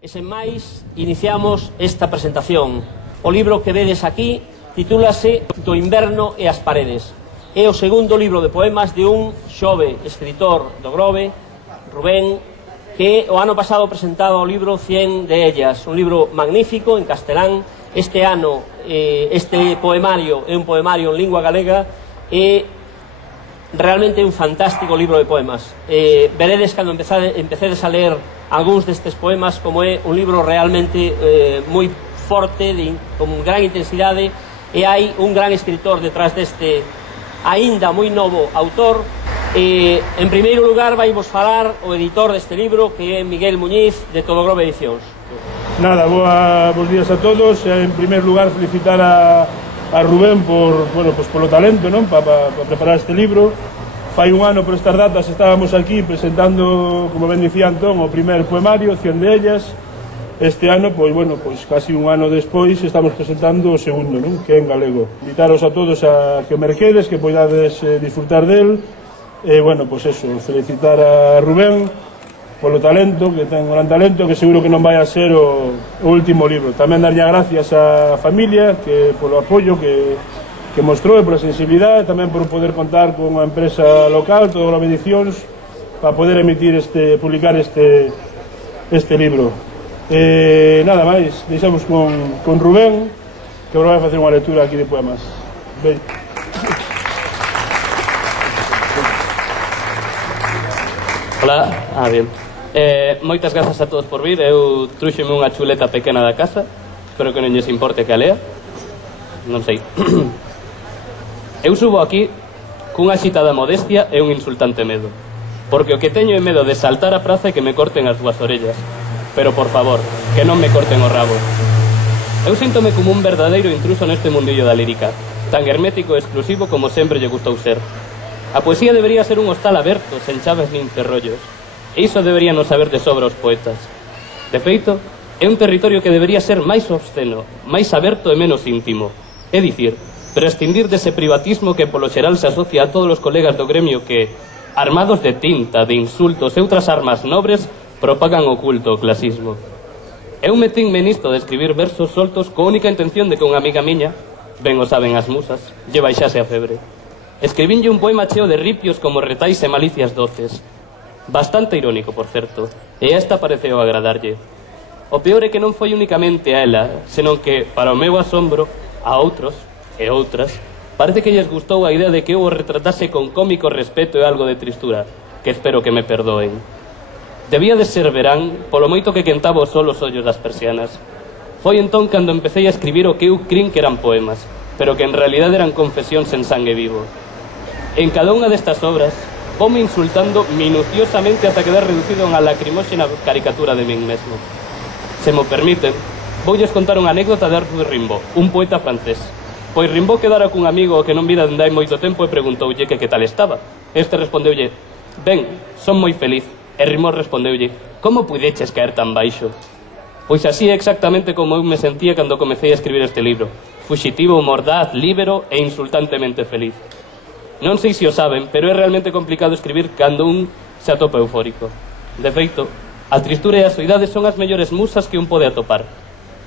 E sen máis, iniciamos esta presentación. O libro que vedes aquí titúlase Do inverno e as paredes. É o segundo libro de poemas de un xove escritor do Grove, Rubén, que o ano pasado presentaba o libro 100 de ellas, un libro magnífico en castelán. Este ano este poemario é un poemario en lingua galega e realmente é un fantástico libro de poemas. Veredes cando empecedes a ler algúns destes poemas como é un libro realmente moi forte, con gran intensidade, e hai un gran escritor detrás deste aínda moi novo autor. En primeiro lugar vai vos falar o editor deste libro, que é Miguel Muñiz, de Todo Grove Edicións. Nada, bons días a todos. En primer lugar, felicitar a Rubén polo talento, non? Para preparar este libro. Fai un ano por estas datas estábamos aquí presentando, como ben dicía Antón, o primer poemario, 100 de ellas. Este ano, pois casi un ano despois, estamos presentando o segundo, non? Que é en galego. Invitaros a todos a que o merquedes, que poidades disfrutar del. E, felicitar a Rubén polo talento, que ten un gran talento, que seguro que non vai a ser o último libro. Tamén darlle gracias á familia que polo apoio que mostrou e pola sensibilidade, tamén por poder contar con unha empresa local, Todo Grove Edicións, para poder publicar este libro. Nada máis, deixamos con Rubén, que agora vai facer unha lectura aquí de poemas. Ben. Hola, bien. Moitas grazas a todos por vir. Eu truxeme unha chuleta pequena da casa, espero que non lles importe que a lea. Non sei. Eu subo aquí cunha axitada modestia e un insultante medo, porque o que teño é medo de saltar a praza e que me corten as dúas orellas. Pero por favor, que non me corten o rabo. Eu síntome como un verdadeiro intruso neste mundillo da lírica, tan hermético e exclusivo como sempre lle gustou ser. A poesía debería ser un hostal aberto, sen chaves nin cerrollos, e iso deberían non saber de sobra os poetas. De feito, é un territorio que debería ser máis obsceno, máis aberto e menos íntimo. É dicir, prescindir dese privatismo que polo xeral se asocia a todos os colegas do gremio que, armados de tinta, de insultos e outras armas nobres, propagan o culto o clasismo. Eu metínme nisto de escribir versos soltos coa única intención de que unha amiga miña, ben o saben as musas, lle baixase a febre. Escribinlle un poema cheo de ripios como retais e malicias doces. Bastante irónico, por certo, e esta pareceu agradarlle. O peor é que non foi únicamente a ela, senón que, para o meu asombro, a outros e outras, parece que lles gustou a idea de que eu o retratase con cómico respeto e algo de tristura, que espero que me perdoen. Debía de ser verán, polo moito que quentaba o sol os ollos das persianas. Foi entón cando empecé a escribir o que eu crin que eran poemas, pero que en realidad eran confesións en sangue vivo. En cada unha destas obras, voume insultando minuciosamente ata quedar reducido a unha lacrimóxena caricatura de min mesmo. Se mo permiten, voulles contar unha anécdota de Arthur Rimbaud, un poeta francés. Pois Rimbaud quedara cun amigo que non vira dende hai moito tempo e preguntoulle que tal estaba. Este respondeulle: ben, son moi feliz. E Rimbaud respondeulle: como puideches caer tan baixo? Pois así é exactamente como eu me sentía cando comecei a escribir este libro. Fuxitivo, mordaz, líbero e insultantemente feliz. Non sei se o saben, pero é realmente complicado escribir cando un se atopa eufórico. De feito, a tristura e a soidade son as mellores musas que un pode atopar.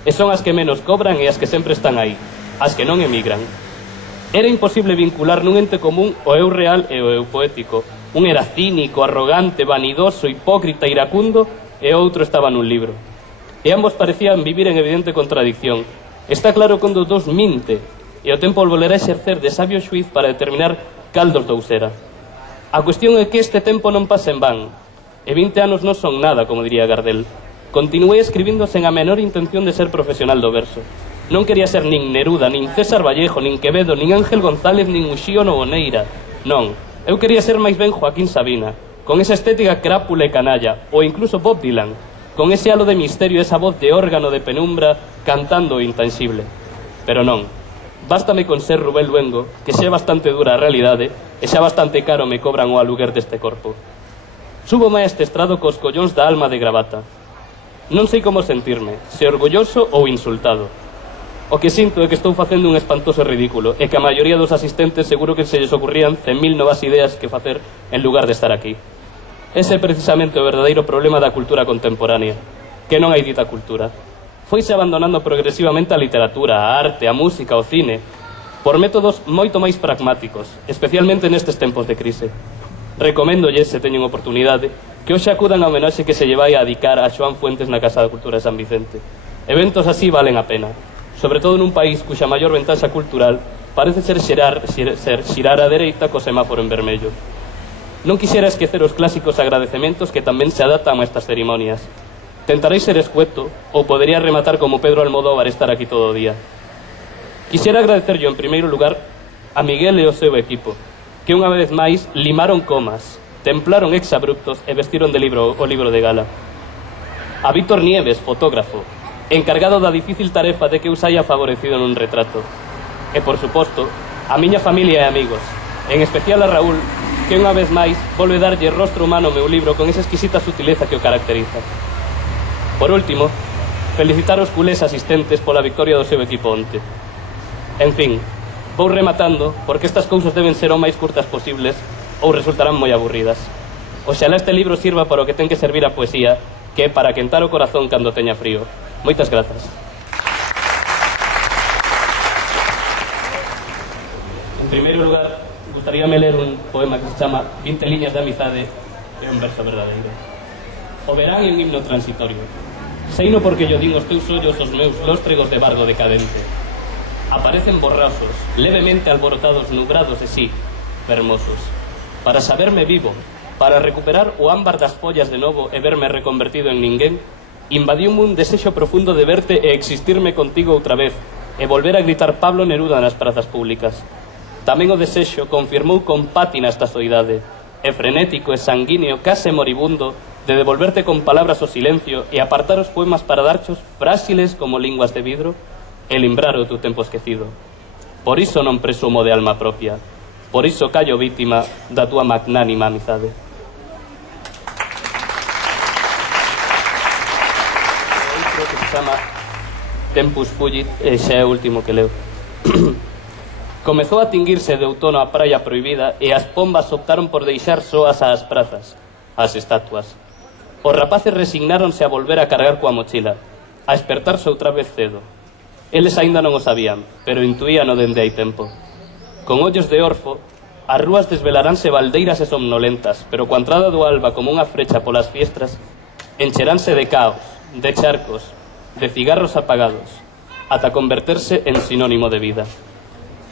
E son as que menos cobran e as que sempre están aí, as que non emigran. Era imposible vincular nun ente común o eu real e o eu poético. Un era cínico, arrogante, vanidoso, hipócrita, iracundo, e outro estaba nun libro. E ambos parecían vivir en evidente contradicción. Está claro que un dos dous minte, e o tempo volverá a exercer de sabio xuiz para determinar cal dos dous era. A cuestión é que este tempo non pasa en van, e 20 anos non son nada, como diría Gardel. Continuei escribindo sen a menor intención de ser profesional do verso. Non quería ser nin Neruda, nin César Vallejo, nin Quevedo, nin Ángel González, nin Uxío Novoneira. Non, eu quería ser máis ben Joaquín Sabina, con esa estética crápula e canalla, ou incluso Bob Dylan, con ese halo de misterio e esa voz de órgano de penumbra cantando o intangible. Pero non, bástame con ser Rubén Luengo, que xa é bastante dura a realidade e xa bastante caro me cobran o aluguer deste corpo. Súbome a este estrado cos collóns da alma de gravata. Non sei como sentirme, se orgulloso ou insultado. O que sinto é que estou facendo un espantoso ridículo e que a maioría dos asistentes seguro que se lles ocurrían 100.000 novas ideas que facer en lugar de estar aquí. Ese é precisamente o verdadeiro problema da cultura contemporánea. que non hai dita cultura. Foise abandonando progresivamente a literatura, a arte, a música, o cine, por métodos moito máis pragmáticos, especialmente nestes tempos de crise. Recoméndolles, se teñen oportunidade, que hoxe acudan a homenaxe que se lle vai a dedicar a Xoán Fuentes na Casa da Cultura de San Vicente. Eventos así valen a pena, sobre todo nun país cuxa maior ventaxa cultural parece ser xirar a dereita co semáforo en vermello. Non quixera esquecer os clásicos agradecementos que tamén se adaptan a estas cerimonias. Tentarei ser escueto, ou podería rematar como Pedro Almodóvar estar aquí todo o día. Quixera agradecerllo en primeiro lugar a Miguel e o seu equipo, que unha vez máis limaron comas, templaron exabruptos e vestiron o libro de gala. A Víctor Nieves, fotógrafo, encargado da difícil tarefa de que eu saia favorecido nun retrato. E, por suposto, a miña familia e amigos, en especial a Raúl, que unha vez máis volve darlle rostro humano ao meu libro con esa exquisita sutileza que o caracteriza. Por último, felicitar os culés asistentes pola victoria do seu equipo onte. En fin, vou rematando, porque estas cousas deben ser o máis curtas posibles ou resultarán moi aburridas. Oxalá este libro sirva para o que ten que servir a poesía, que é para quentar o corazón cando teña frío. Moitas grazas. En primeiro lugar, gustaríame ler un poema que se chama 20 liñas de amizade, que é un verso verdadeiro. O verán é un himno transitorio. Seino porque yo din os teus ollos os meus lóstregos de bardo decadente. Aparecen borrosos, levemente alborotados, nubrados e sí, fermosos. Para saberme vivo, para recuperar o ámbar das follas de novo e verme reconvertido en ninguén, invadiume un desexo profundo de verte e existirme contigo outra vez e volver a gritar Pablo Neruda nas prazas públicas. Tamén o desexo confirmou con pátina esta soidade, e frenético e sanguíneo, case moribundo, de devolverte con palabras o silencio e apartar os poemas para darchos frágiles como linguas de vidro e limbrar o teu tempo esquecido. Por iso non presumo de alma propia, por iso callo vítima da túa magnánima amizade. Outro que se chama Tempus Fugit, e xa é o último que leo. Comezou a tinguirse de outono a praia prohibida e as pombas optaron por deixar soas ás prazas, as estatuas. Os rapaces resignáronse a volver a cargar coa mochila, a espertarse outra vez cedo. Eles aínda non o sabían, pero intuíano dende hai tempo. Con ollos de orfo, as rúas desvelaránse baldeiras e somnolentas, pero coa entrada do alba como unha frecha polas fiestras, encheránse de caos, de charcos, de cigarros apagados, ata converterse en sinónimo de vida.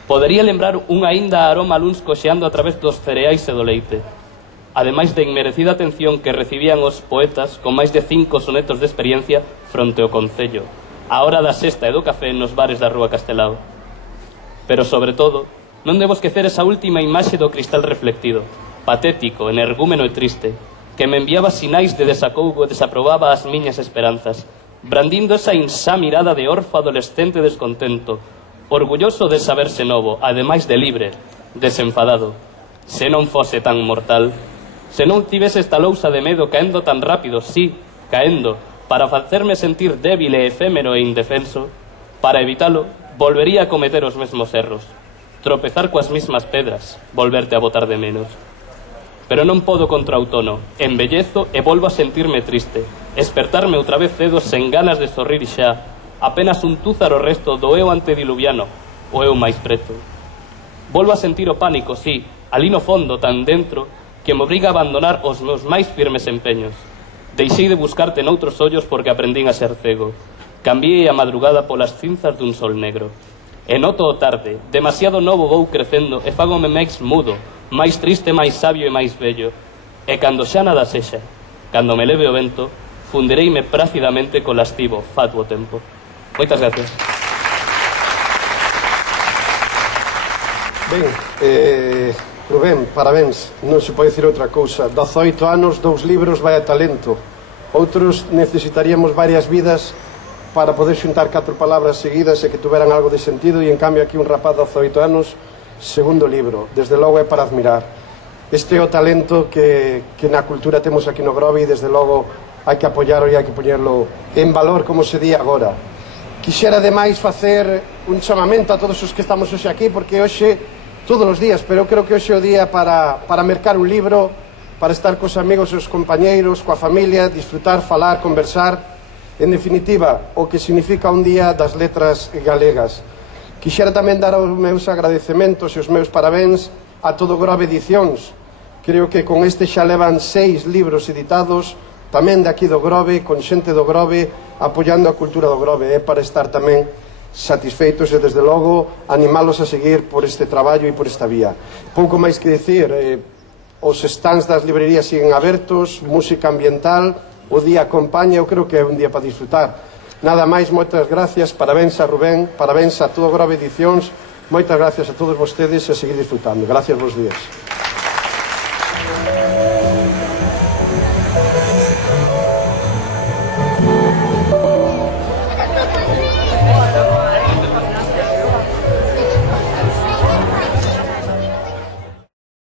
Podería lembrar un aínda aroma luns coxeando a través dos cereais e do leite, ademais de inmerecida atención que recibían os poetas con máis de 5 sonetos de experiencia fronte ao concello, a hora da sexta e do café nos bares da Rúa Castelao. Pero, sobre todo, non debo esquecer esa última imaxe do cristal reflectido, patético, energúmeno e triste, que me enviaba sinais de desacougo e desaprobaba as miñas esperanzas, brandindo esa insá mirada de orfo adolescente descontento, orgulloso de saberse novo, ademais de libre, desenfadado. Se non fose tan mortal, se non tivese esta lousa de medo caendo tan rápido, sí, caendo, para facerme sentir débil e efémero e indefenso, para evitalo, volvería a cometer os mesmos erros, tropezar coas mismas pedras, volverte a botar de menos. Pero non podo contra o outono, embellezo e volvo a sentirme triste, espertarme outra vez cedo sen ganas de sorrir xa, apenas un túzaro resto do eu antediluviano, o eu máis preto. Volvo a sentir o pánico, sí, ali no fondo, tan dentro, que me obriga a abandonar os meus máis firmes empeños. Deixei de buscarte noutros ollos porque aprendín a ser cego. Cambiei a madrugada polas cinzas dun sol negro. E noto o tarde, demasiado novo vou crecendo e fágome máis mudo, máis triste, máis sabio e máis bello. E cando xa nada sexa, cando me leve o vento, fundireime prácidamente co lastivo, fatuo tempo. Moitas gracias. Ben, Rubén, parabéns, non se pode dicir outra cousa. 18 anos, 2 libros, vai a talento. Outros necesitaríamos varias vidas para poder xuntar 4 palabras seguidas e que tuveran algo de sentido, e en cambio aquí un rapaz de 18 anos, segundo libro. Desde logo é para admirar. Este é o talento que na cultura temos aquí no Grove, e desde logo hai que apoiarlo e hai que poñerlo en valor, como se di agora. Quixera ademais facer un chamamento a todos os que estamos hoxe aquí, porque hoxe, todos os días, pero eu creo que hoxe é o día para mercar un libro, para estar cos amigos e os compañeiros, coa familia, disfrutar, falar, conversar. En definitiva, o que significa un día das letras galegas. Quixera tamén dar os meus agradecementos e os meus parabéns a todo Grove Edicións. Creo que con este xa levan 6 libros editados, tamén de aquí do Grove, con xente do Grove, apoiando a cultura do Grove. É para estar tamén satisfeitos e, desde logo, animalos a seguir por este traballo e por esta vía. Pouco máis que dicir, os stands das librerías siguen abertos, música ambiental, o día acompaña, eu creo que é un día para disfrutar. Nada máis, moitas gracias, parabéns a Rubén, parabéns a todo Grove Edicións, moitas gracias a todos vostedes e a seguir disfrutando. Gracias, bons días.